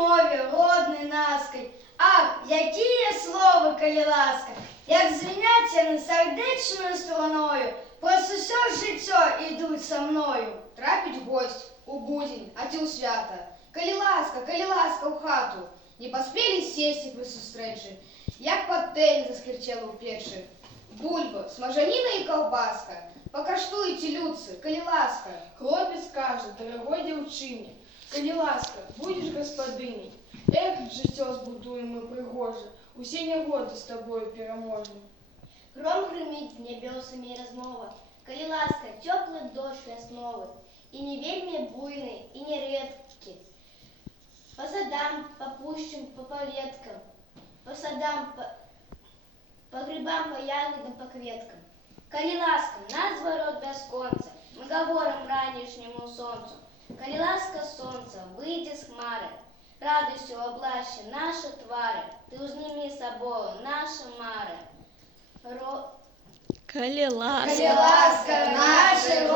мові родний наскай. Ах, які є слови, коли ласка, як звінять вони сердечною струною, прось усе життя ідуть со мною. Трапить гость у будень, а ті у свята. Коли ласка у хату. Не поспели сесть при сустречі, як пательня заскричала у печі. Бульба, смажаніна і ковбаска. Покаштуйте, людцы, коли ласка. Хлопець каже, дорогой дівчині, коли ласка, будеш господиней. Ех, життя збудуємо ми пригоже, усі негоди з тобою переможемо. Гром гримить небесами и размова, коли ласка, теплый дождь весновый, и не вельми буйный, и не редкий. По садам, по пущам, по поветкам, по садам, по грибам, по ягодам, по кветкам. Коли ласка, нас ворот без конца, мы говорим ранешнему солнцу. Коли ласка солнца, выйди с хмары, радостью облаще наши твари, ты узними собою наши мары. Коли ласка, Коли ласка, наші